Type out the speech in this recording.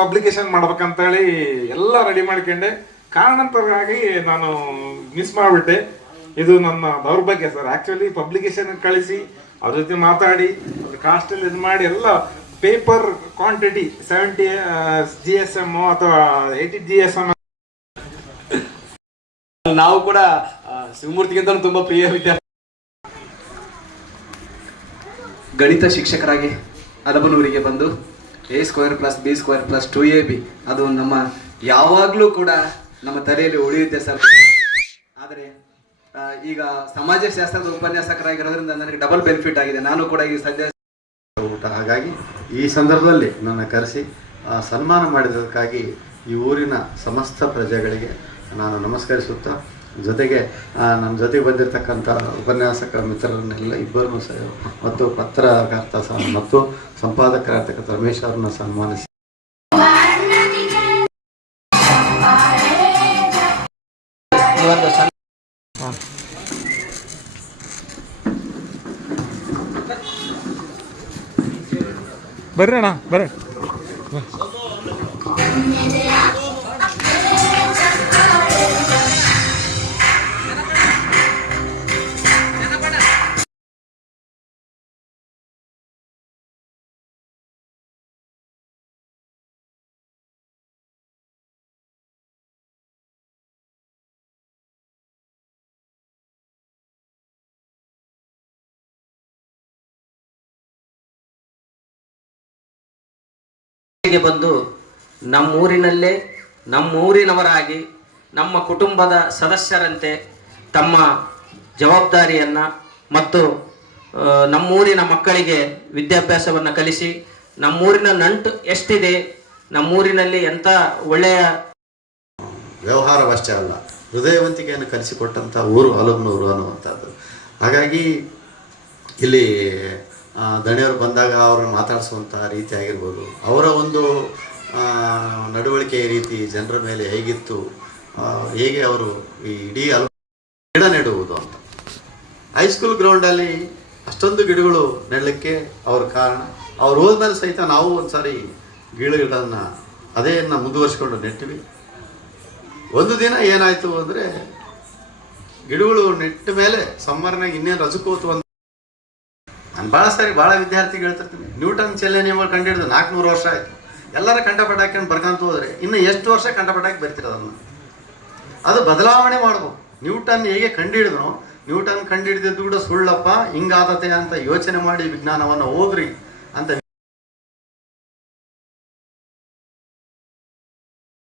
Publication ಮಾಡ್ಬೇಕಂತೇಳಿ ಎಲ್ಲ ready ಮಾಡ್ಕೊಂಡೆ. ಕಾರಣಾಂತರವಾಗಿ ನಾನು ಮಿಸ್ ಮಾಡಿಬಿಟ್ಟೆ. ಇದು ನನ್ನ ದೌರ್ಭಾಗ್ಯ ಸರ್. ಆಕ್ಚುಲಿ ಪಬ್ಲಿಕೇಶನ್ ಕಳಿಸಿ ಅವ್ರ ಜೊತೆ ಮಾತಾಡಿ ಕಾಸ್ಟಲ್ಲಿ ಇದು ಮಾಡಿ ಎಲ್ಲ ಪೇಪರ್ ಕ್ವಾಂಟಿಟಿ 70 GSM ಅಥವಾ 80 GSM. ನಾವು ಕೂಡ ಶಿವಮೂರ್ತಿಗಿಂತ ತುಂಬಾ ಪ್ರಿಯ ವಿದ್ಯಾರ್ಥಿ. ಗಣಿತ ಶಿಕ್ಷಕರಾಗಿ ಅಲಬನೂರಿಗೆ ಬಂದು A² + B² + 2AB ಅದು ನಮ್ಮ ಯಾವಾಗಲೂ ಕೂಡ ನಮ್ಮ ತಲೆಯಲ್ಲಿ ಉಳಿಯುತ್ತೆ ಸರ್. ಆದರೆ ಈಗ ಸಮಾಜಶಾಸ್ತ್ರದ ಉಪನ್ಯಾಸಕರಾಗಿರೋದ್ರಿಂದ ನನಗೆ ಡಬಲ್ ಬೆನಿಫಿಟ್ ಆಗಿದೆ. ನಾನು ಕೂಡ ಈ ಸದ್ಯ ಹಾಗಾಗಿ ಈ ಸಂದರ್ಭದಲ್ಲಿ ನನ್ನ ಕರೆಸಿ ಸನ್ಮಾನ ಮಾಡಿದ್ದಕ್ಕಾಗಿ ಈ ಊರಿನ ಸಮಸ್ತ ಪ್ರಜೆಗಳಿಗೆ ನಾನು ನಮಸ್ಕರಿಸುತ್ತಾ, ಜೊತೆಗೆ ನನ್ನ ಜೊತೆಗೆ ಬಂದಿರತಕ್ಕಂಥ ಉಪನ್ಯಾಸಕ ಮಿತ್ರರನ್ನೆಲ್ಲ ಇಬ್ಬರನ್ನು ಸಹ ಮತ್ತು ಪತ್ರಕರ್ತ ಮತ್ತು ಸಂಪಾದಕರಾಗಿರ್ತಕ್ಕಂಥ ರಮೇಶ್ ಅವರನ್ನು ಸನ್ಮಾನಿಸಿ ಬರ್ರಿ ಅಣ್ಣ ಬರ್ರಿ. ಬಂದು ನಮ್ಮೂರಿನಲ್ಲೇ ನಮ್ಮೂರಿನವರಾಗಿ ನಮ್ಮ ಕುಟುಂಬದ ಸದಸ್ಯರಂತೆ ತಮ್ಮ ಜವಾಬ್ದಾರಿಯನ್ನು ಮತ್ತು ನಮ್ಮೂರಿನ ಮಕ್ಕಳಿಗೆ ವಿದ್ಯಾಭ್ಯಾಸವನ್ನು ಕಲಿಸಿ ನಮ್ಮೂರಿನ ನಂಟು ಎಷ್ಟಿದೆ, ನಮ್ಮೂರಿನಲ್ಲಿ ಎಂಥ ಒಳ್ಳೆಯ ವ್ಯವಹಾರವಷ್ಟೇ ಅಲ್ಲ, ಹೃದಯವಂತಿಕೆಯನ್ನು ಕಲಿಸಿಕೊಟ್ಟಂಥ ಊರು ಅಲಬನೂರು ಅನ್ನುವಂಥದ್ದು. ಹಾಗಾಗಿ ಇಲ್ಲಿ ದಣಿಯವರು ಬಂದಾಗ ಅವ್ರನ್ನ ಮಾತಾಡಿಸುವಂಥ ರೀತಿ ಆಗಿರ್ಬೋದು, ಅವರ ಒಂದು ನಡವಳಿಕೆಯ ರೀತಿ ಜನರ ಮೇಲೆ ಹೇಗಿತ್ತು, ಹೇಗೆ ಅವರು ಈ ಇಡೀ ಗಿಡ ನೆಡುವುದು ಅಂತ. ಹೈಸ್ಕೂಲ್ ಗ್ರೌಂಡಲ್ಲಿ ಅಷ್ಟೊಂದು ಗಿಡಗಳು ನೆಡಲಿಕ್ಕೆ ಅವ್ರ ಕಾರಣ. ಅವ್ರು ಹೋದ್ಮೇಲೆ ಸಹಿತ ನಾವು ಒಂದು ಸಾರಿ ಗಿಡಗಳನ್ನು ಅದೇನ್ನು ಮುಂದುವರಿಸ್ಕೊಂಡು ನೆಟ್ಟಿವಿ. ಒಂದು ದಿನ ಏನಾಯಿತು ಅಂದರೆ, ಗಿಡಗಳು ನೆಟ್ಟ ಮೇಲೆ ಸಮ್ಮರ್ನಾಗ ಇನ್ನೇನು ರಜಕೋತು ಅಂತ ನಾನು ಭಾಳ ವಿದ್ಯಾರ್ಥಿಗಳು ಹೇಳ್ತಿರ್ತೀನಿ, ನ್ಯೂಟನ್ ಚೆಲ್ಲೆ ನಿಯಮಗಳು ಕಂಡುಹಿಡಿದು 400 ವರ್ಷ ಆಯಿತು. ಎಲ್ಲರ ಕಂಠಪಟ್ಟ ಹಾಕೊಂಡು ಬರ್ಕೊಂತ ಹೋದರೆ ಇನ್ನು ಎಷ್ಟು ವರ್ಷ ಕಂಠಪಟ್ಟಾಕಿ ಬರ್ತಿರೋದನ್ನು ಅದು ಬದಲಾವಣೆ ಮಾಡ್ಬೇಕು. ನ್ಯೂಟನ್ ಹೇಗೆ ಕಂಡುಹಿಡಿದ್ರು, ನ್ಯೂಟನ್ ಕಂಡುಹಿಡಿದಿದ್ದು ಕೂಡ ಸುಳ್ಳಪ್ಪ ಹಿಂಗಾದತೆ ಅಂತ ಯೋಚನೆ ಮಾಡಿ ವಿಜ್ಞಾನವನ್ನು ಓದ್ರಿ ಅಂತ